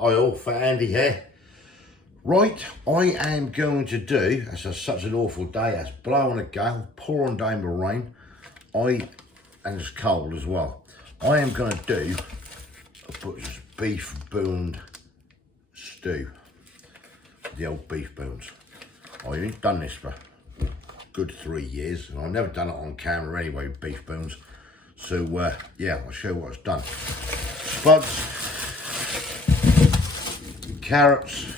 oil for Andy here. Right, I am going to do, it's such an awful day, it's blowing a gale, pouring down the rain, and it's cold as well. I am going to do a butcher's beef bone stew, the old beef bones. I ain't done this for a good 3 years, and I've never done it on camera anyway with beef bones. So yeah, I'll show you what it's done. Spuds, carrots,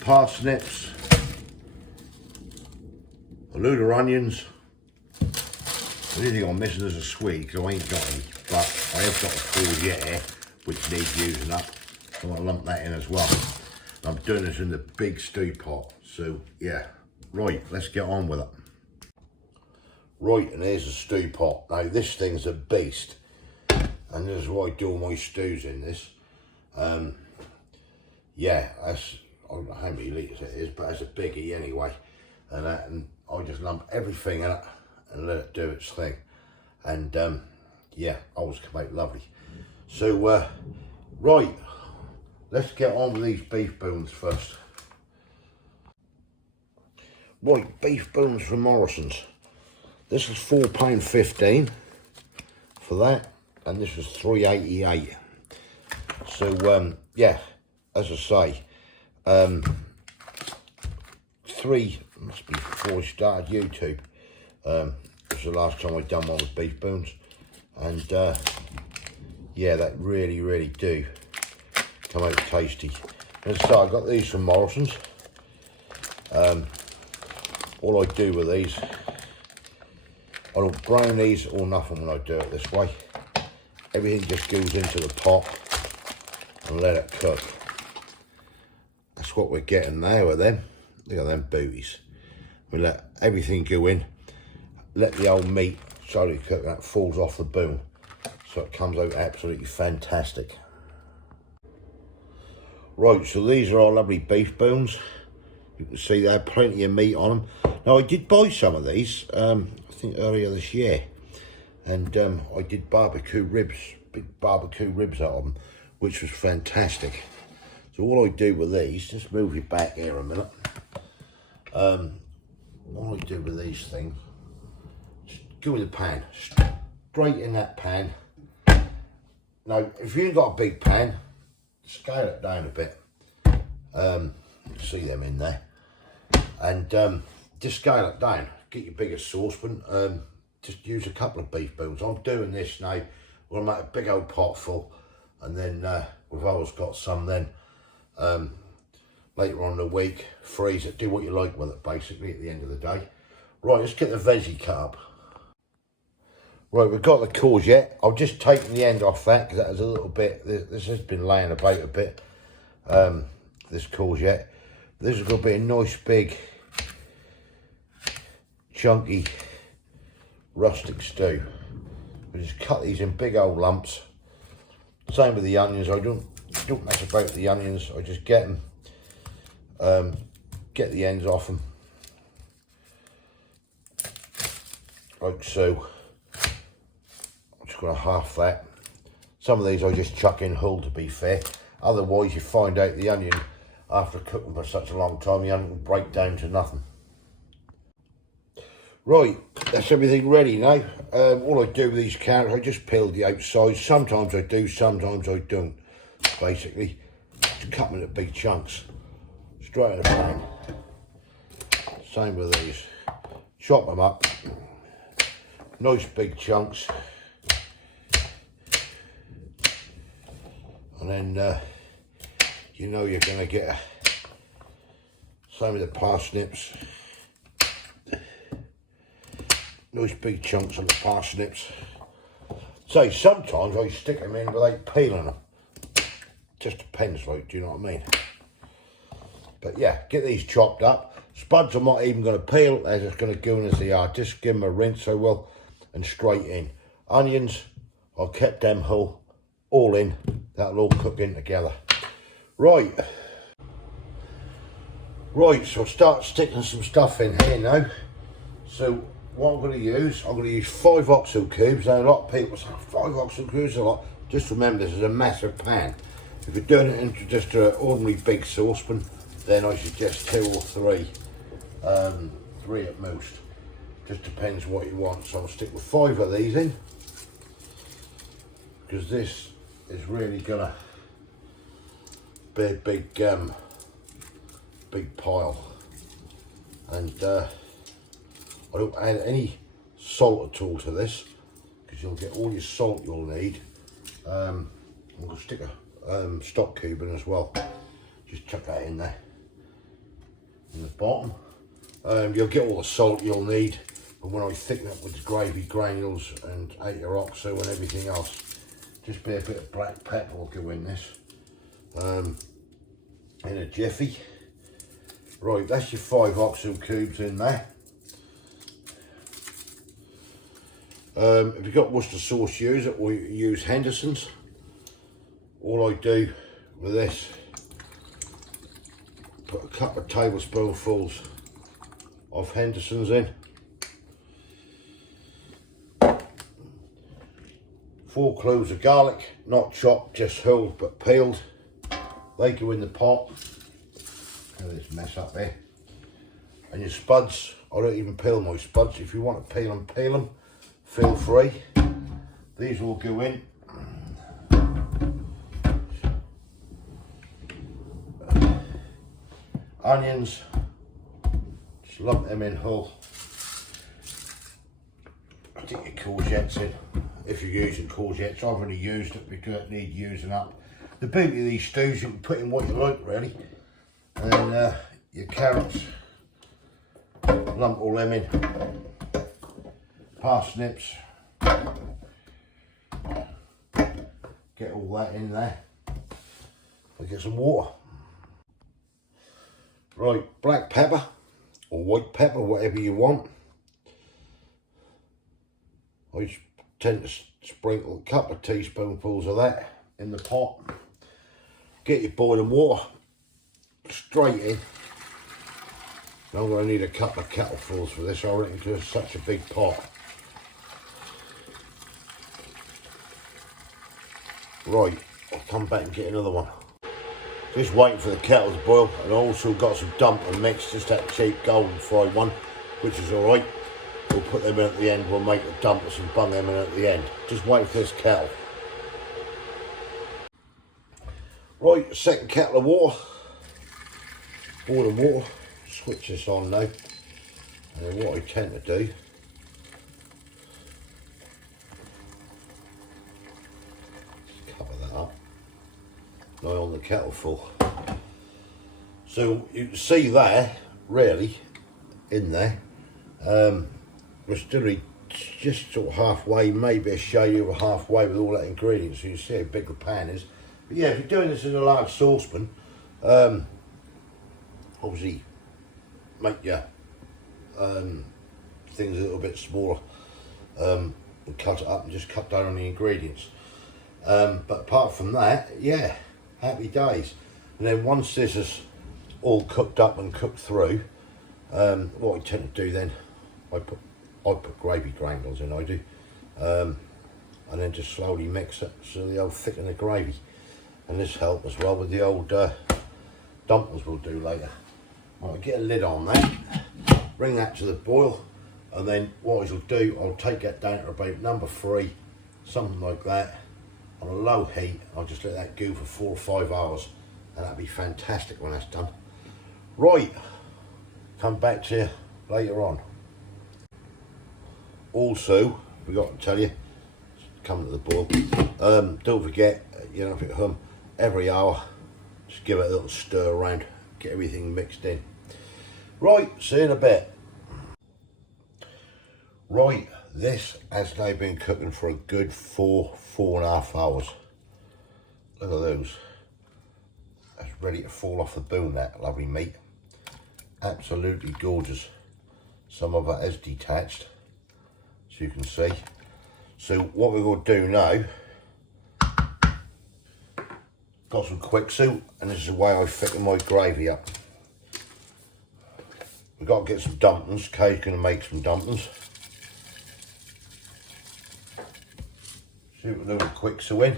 parsnips, a load of onions. The only thing I'm missing is a sweet, because I ain't got any, but I have got a courgette here, which needs using up. I'm going to lump that in as well. I'm doing this in the big stew pot, so yeah. Right, let's get on with it. Right, and here's a stew pot. Now this thing's a beast, and this is what I do all my stews in this. Yeah, that's, I don't know how many litres it is, but it's a biggie anyway. And I just lump everything in it and let it do its thing. And yeah, always come out lovely. So right, let's get on with these beef bones first. Right, beef bones from Morrison's. This is £4.15 for that, and this is £3.88. So yeah, as I say, must be before I started YouTube. This is the last time I've done one with beef bones, and yeah, that really do come out tasty. And so I got these from Morrison's. All I do with these, I don't brown these or nothing when I do it this way. Everything just goes into the pot and let it cook. That's what we're getting now with them. Look at them booties. We let everything go in, let the old meat slowly cook, that falls off the bone. So it comes out absolutely fantastic. Right, so these are our lovely beef bones. You can see they have plenty of meat on them. Now I did buy some of these, I think earlier this year, and I did barbecue ribs, big barbecue ribs out of them, which was fantastic. So all I do with these, just move you back here a minute. What I do with these things, just go in the pan, straight in that pan. Now, if you ain't got a big pan, scale it down a bit. See them in there, and just scale it down. Get your biggest saucepan. Just use a couple of beef bones. I'm doing this now. We're gonna make a big old pot full, and then we've always got some. Then later on in the week, freeze it. Do what you like with it, basically. At the end of the day, right. Let's get the veggie cut up. Right, we've got the courgette. I've just taken the end off that because that was a little bit. This has been laying about a bit. This courgette. This is going to be a nice big, chunky, rustic stew. We just cut these in big old lumps. Same with the onions. I don't mess about the onions. I just get them, get the ends off them, like so. I'm just going to half that. Some of these I just chuck in whole, to be fair. Otherwise, you find out the onion, after cooking for such a long time, the onion will break down to nothing. Right, that's everything ready now. All I do with these carrots, I just peel the outside. Sometimes I do, sometimes I don't. Basically, just cut them into big chunks, straight in the pan. Same with these. Chop them up, nice big chunks. And then, you know you're going to get same with the parsnips. Nice big chunks on the parsnips. So sometimes I stick them in without peeling them. Just depends, like, do you know what I mean? But yeah, get these chopped up. Spuds I'm not even going to peel. They're just going to go in as they are. Just give them a rinse, I will, and straight in. Onions, I've kept them whole, all in. That'll all cook in together. Right, so I'll start sticking some stuff in here now. So what I'm going to use 5 oxyl cubes. Now a lot of people say 5 oxyl cubes is a lot. Just remember, this is a massive pan. If you're doing it into just an ordinary big saucepan, then I suggest 2 or 3. 3 at most. Just depends what you want. So I'll stick with 5 of these in, because this is really gonna be a big pile. And I don't add any salt at all to this, because you'll get all your salt you'll need. I'm going to stick a stock cube in as well. Just chuck that in there, in the bottom. You'll get all the salt you'll need, but when I thicken it with the gravy granules and ate your oxo and everything else, just be a bit of black pepper will go in this, in a jiffy. Right, that's your 5 oxo cubes in there. If you've got Worcester sauce, use it, or you use Henderson's. All I do with this, put a couple of tablespoonfuls of Henderson's in. 4 cloves of garlic, not chopped, just hulled but peeled. They go in the pot. Look at this mess up there. And your spuds, I don't even peel my spuds. If you want to peel them, feel free. These will go in. Onions, just lump them in whole. Stick your courgettes in, if you're using courgettes. I've already used it because it needs using up. The beauty of these stews, you can put in what you like really. And then your carrots, lump all them in. Parsnips, get all that in there. I'll get some water. Right, black pepper or white pepper, whatever you want. I tend to sprinkle a couple of teaspoonfuls of that in the pot. Get your boiling water straight in. Now I'm going to need a couple of kettlefuls for this, I reckon, because it's such a big pot. Right, I'll come back and get another one. Just waiting for the kettle to boil, and I also got some dumpling mix, just that cheap golden fried one, which is alright. We'll put them in at the end, we'll make the dumplings and bung them in at the end. Just waiting for this kettle. Right, second kettle of water. Boiling water. Switch this on now. And then what I tend to do, cover that up. Now on the kettle full. So you can see there, really, in there, we're still just sort of halfway, maybe a shade over halfway with all that ingredients, so you see how big the pan is. But yeah, if you're doing this in a large saucepan, obviously make your things a little bit smaller, and cut it up and just cut down on the ingredients. But apart from that, yeah, happy days. And then once this is all cooked up and cooked through, what I tend to do then, I put gravy granules in, I do, and then just slowly mix it so they'll thicken the gravy. And this helps as well with the old dumplings we'll do later. I'll get a lid on that, bring that to the boil, and then what I'll do, I'll take that down to about number 3, something like that, on a low heat. I'll just let that go for 4 or 5 hours, and that'll be fantastic when that's done. Right, come back to you later on. Also, we got to tell you, come to the boil, don't forget, you know, if it hum, every hour, just give it a little stir around, get everything mixed in. Right, see you in a bit. Right, this has now been cooking for a good 4.5 hours. Look at those. That's ready to fall off the bone, that lovely meat. Absolutely gorgeous. Some of it is detached, as you can see. So what we're going to do now, got some quick soup, and this is the way I thicken my gravy up. We've got to get some dumplings. Kay's going to make some dumplings. See what we'll do with quick soup in.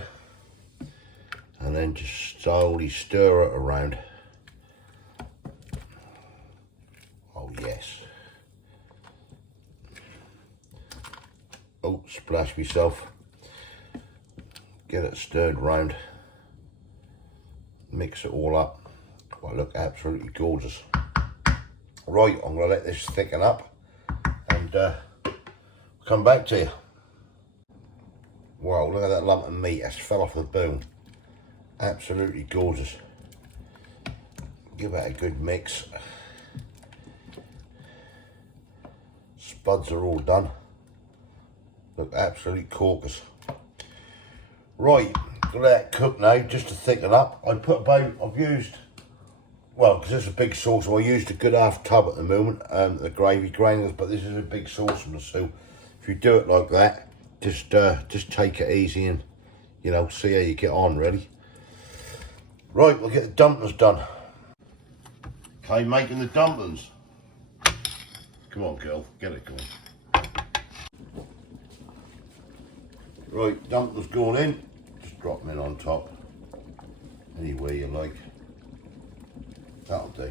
And then just slowly stir it around. Oh yes. Oh, splash myself. Get it stirred round. Mix it all up. Well, look absolutely gorgeous. Right, I'm going to let this thicken up and come back to you. Wow, look at that lump of meat that's fell off the bone. Absolutely gorgeous. Give that a good mix. Spuds are all done. Look absolutely corkers. Right, let that cook now just to thicken up. I've used, well, because it's a big sauce, so I used a good half tub at the moment, the gravy granules, but this is a big saucepan, so if you do it like that, just take it easy and, you know, see how you get on, really. Right, we'll get the dumplings done. Okay, making the dumplings. Come on, girl, get it going. Right, dumplings going in. Just drop them in on top. Anywhere you like. That'll do.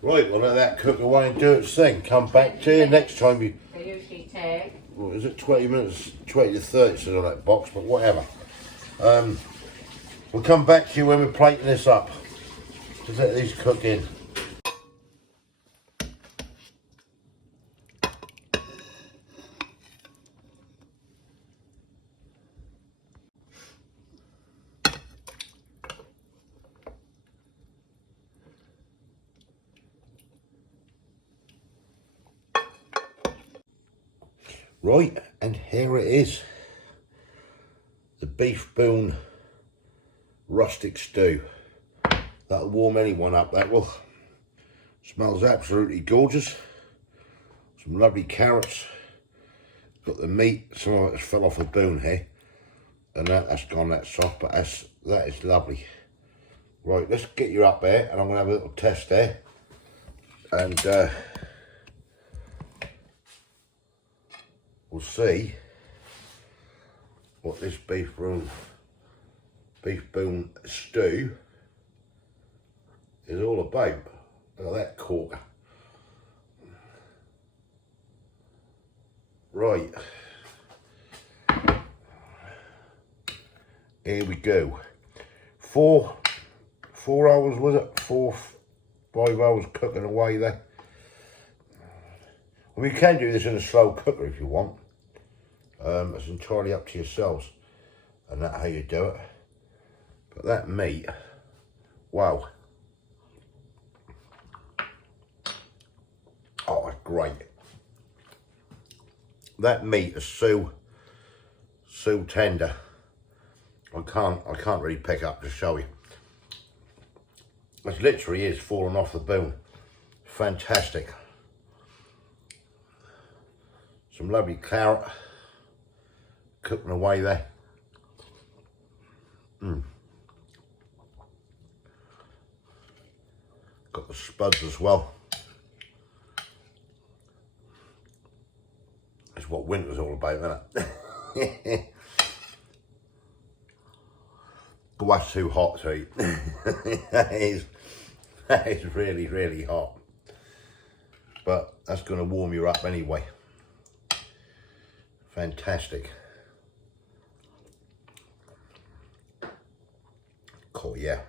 Right, we'll let that cook away and do its thing. Come back to you next time you... They usually take... What is it, 20 minutes? 20 to 30 says on that box, but whatever. We'll come back to you when we're plating this up. Just let these cook in. Right, and here it is. The beef bone rustic stew. That'll warm anyone up, that will. Smells absolutely gorgeous. Some lovely carrots. Got the meat, some of it fell off the bone here. And that's gone that soft, but that is lovely. Right, let's get you up there, and I'm gonna have a little test there. And we'll see what this beef bone stew is all about. Look at that corker. Right. Here we go. 4 hours, was it? 5 hours cooking away there. I mean, you can do this in a slow cooker if you want. It's entirely up to yourselves and that's how you do it. But that meat, wow. Oh, it's great. That meat is so tender. I can't really pick up to show you. It literally is falling off the bone. Fantastic. Some lovely carrot cooking away there. Got the spuds as well. That's what winter's all about, isn't it? But that's too hot to eat. that is really, really hot. But that's going to warm you up anyway. Fantastic. Cool, yeah.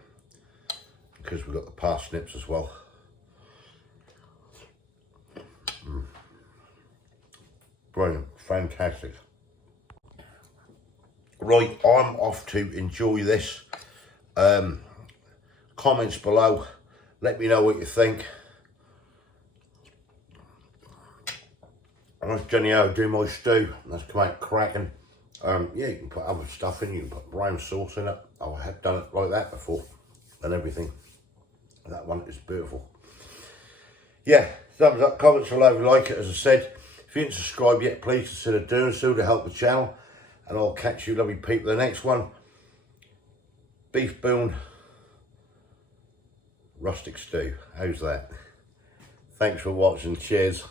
Because we've got the parsnips as well. Brilliant, fantastic. Right, I'm off to enjoy this. Comments below, let me know what you think. That's Jenny how I do my stew. That's come out cracking. Yeah, you can put other stuff in, you can put brown sauce in it. I have done it like that before and everything. That one is beautiful. Yeah, thumbs up, comments below if you like it, as I said. If you didn't subscribe yet, please consider doing so to help the channel. And I'll catch you lovely people the next one. Beef bone rustic stew. How's that? Thanks for watching. Cheers.